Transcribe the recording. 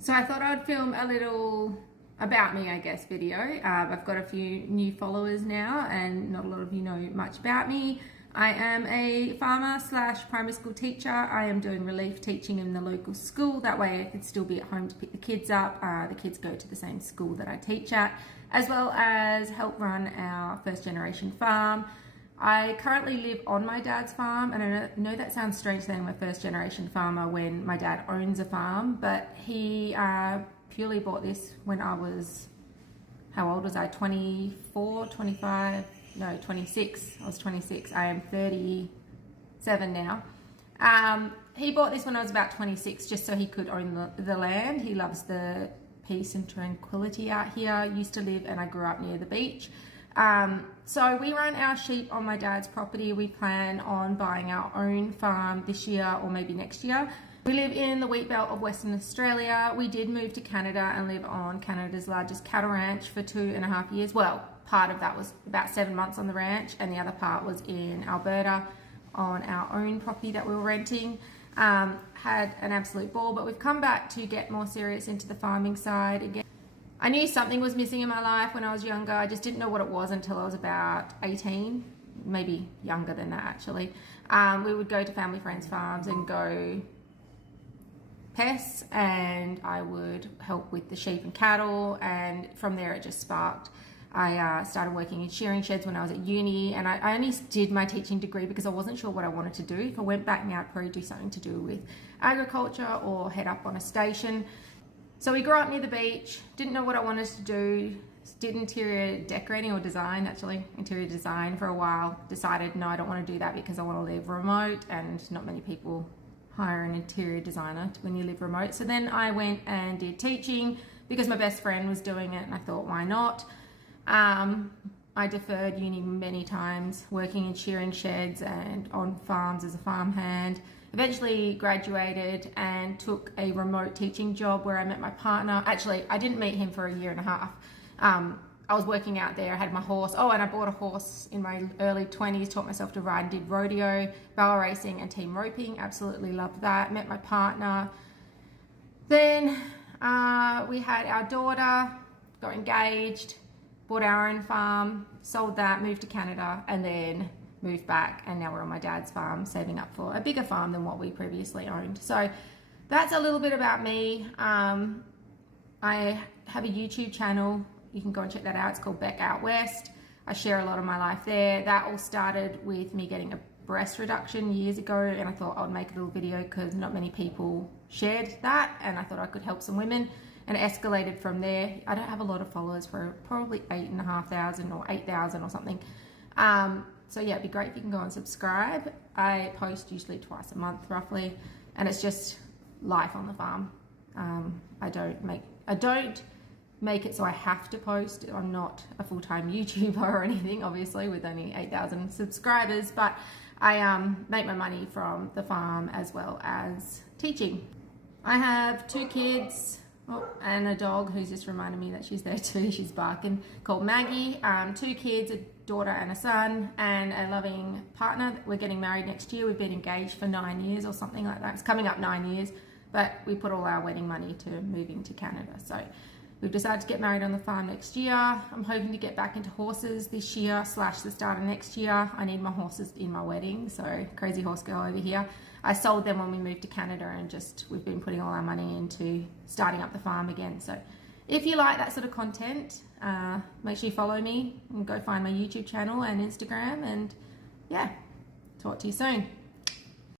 So I thought I'd film a little about me, I guess, video. I've got a few new followers now and not a lot of you know much about me. I am a farmer / primary school teacher. I am doing relief teaching in the local school. That way I could still be at home to pick the kids up. The kids go to the same school that I teach at, as well as help run our first generation farm. I currently live on my dad's farm, and I know that sounds strange saying I'm a first generation farmer when my dad owns a farm, but he purely bought this when I was, how old was I? 24, 25, no, 26. I was 26. I am 37 now. He bought this when I was about 26 just so he could own the land. He loves the peace and tranquility out here. I used to live and I grew up near the beach. So we run our sheep on my dad's property. We plan on buying our own farm this year or maybe next year. We live in the wheat belt of Western Australia. We did move to Canada and live on Canada's largest cattle ranch for 2.5 years. Well, part of that was about 7 months on the ranch and the other part was in Alberta on our own property that we were renting. Had an absolute ball, but we've come back to get more serious into the farming side again. I knew something was missing in my life when I was younger. I just didn't know what it was until I was about 18, maybe younger than that actually. We would go to family friends' farms and go pests, and I would help with the sheep and cattle, and from there it just sparked. I started working in shearing sheds when I was at uni, and I only did my teaching degree because I wasn't sure what I wanted to do. If I went back now, I'd probably do something to do with agriculture or head up on a station. So we grew up near the beach, didn't know what I wanted to do, did interior decorating or design, actually, interior design for a while. Decided, no, I don't want to do that because I want to live remote, and not many people hire an interior designer when you live remote. So then I went and did teaching because my best friend was doing it, and I thought, why not? I deferred uni many times, working in shearing sheds and on farms as a farmhand. Eventually graduated and took a remote teaching job where I met my partner. Actually, I didn't meet him for 1.5 years. I was working out there, I had my horse. Oh, and I bought a horse in my early 20s, taught myself to ride and did rodeo, barrel racing and team roping. Absolutely loved that. Met my partner. Then we had our daughter, got engaged, bought our own farm, sold that, moved to Canada, and then moved back, and now we're on my dad's farm, saving up for a bigger farm than what we previously owned. So that's a little bit about me. I have a YouTube channel. You can go and check that out. It's called Bec Out West. I share a lot of my life there. That all started with me getting a breast reduction years ago, and I thought I would make a little video because not many people shared that, and I thought I could help some women, and it escalated from there. I don't have a lot of followers, for probably 8,500 or 8,000 or something. So yeah, it'd be great if you can go and subscribe. I post usually twice a month roughly, and it's just life on the farm. I don't make it so I have to post. I'm not a full-time YouTuber or anything, obviously, with only 8,000 subscribers, but I make my money from the farm as well as teaching. I have 2 kids, and a dog who's just reminded me that she's there too. She's barking, called Maggie. 2 kids, a daughter and a son, and a loving partner. We're getting married next year. We've been engaged for 9 years or something like that. It's coming up 9 years, but we put all our wedding money to moving to Canada. So we've decided to get married on the farm next year. I'm hoping to get back into horses this year / the start of next year. I need my horses in my wedding, so crazy horse girl over here. I sold them when we moved to Canada, and we've been putting all our money into starting up the farm again. So if you like that sort of content, make sure you follow me and go find my YouTube channel and Instagram, and yeah, talk to you soon.